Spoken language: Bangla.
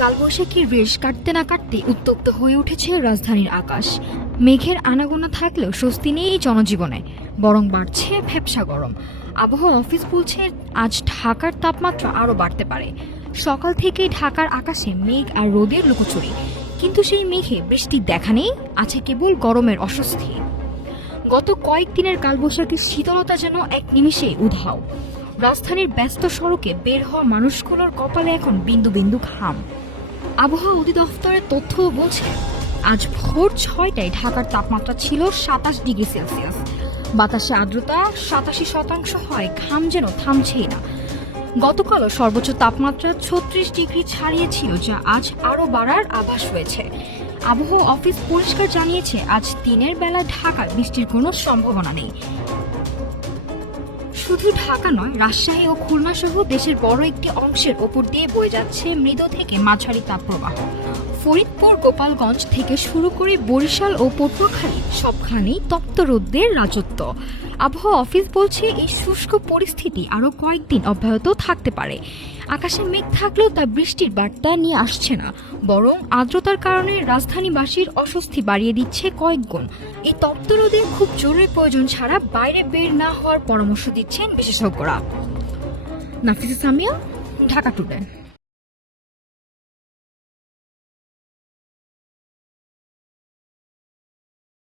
কালবৈশাখীর রেশ কাটতে না কাটতে উত্তপ্ত হয়ে উঠেছে রাজধানীর আকাশ। মেঘের আনাগোনা থাকলেও স্বস্তি নেই এই জনজীবনে, বরং বাড়ছে ভ্যাপসা গরম। আবহাওয়া অফিস বলছে আজ ঢাকার তাপমাত্রা আরও বাড়তে পারে। সকাল থেকেই ঢাকার আকাশে মেঘ আর রোদের লুকোচুরি, কিন্তু সেই মেঘে বৃষ্টির দেখা নেই, আছে কেবল গরমের অস্বস্তি। গত কয়েকদিনের কালবৈশাখীর শীতলতা যেন এক নিমিষেই উধাও। রাজধানীর ব্যস্ত সড়কে বের হওয়া মানুষগুলোর কপালে এখন বিন্দু বিন্দু ঘাম। আবহাওয়া অধিদপ্তরের তথ্যও বলছে আজ ভোর 6টায় ঢাকার তাপমাত্রা ছিল 27 ডিগ্রি সেলসিয়াস। বাতাসে আর্দ্রতা 87% হয়, ঘাম যেন থামছেই না। গতকালও সর্বোচ্চ তাপমাত্রা 36 ডিগ্রি ছাড়িয়েছিল, যা আজ আরও বাড়ার আভাস রয়েছে। আবহাওয়া অফিস পরিষ্কার জানিয়েছে আজ দিনের বেলা ঢাকায় বৃষ্টির কোনো সম্ভাবনা নেই। শুধু ঢাকা নয়, রাজশাহী ও খুলনা সহ দেশের বড় একটি অংশের ওপর দিয়ে বয়ে যাচ্ছে মৃদু থেকে মাঝারি তাপপ্রবাহ। ফরিদপুর, গোপালগঞ্জ থেকে শুরু করে বরিশাল ও পটুয়াখালী সবখানেই তপ্ত রোদের রাজত্ব। আবহাওয়া অফিস বলছে এই শুষ্ক পরিস্থিতি আরও কয়েকদিন অব্যাহত থাকতে পারে। আকাশে মেঘ থাকলেও তা বৃষ্টির বার্তা নিয়ে আসছে না, বরং আর্দ্রতার কারণে রাজধানীবাসীর অস্বস্তি বাড়িয়ে দিচ্ছে কয়েক গুণ। এই তপ্ত রোদে খুব জরুরি প্রয়োজন ছাড়া বাইরে বের না হওয়ার পরামর্শ দিচ্ছেন বিশেষজ্ঞরা। নাফিসা সামিয়া, ঢাকা টুডে।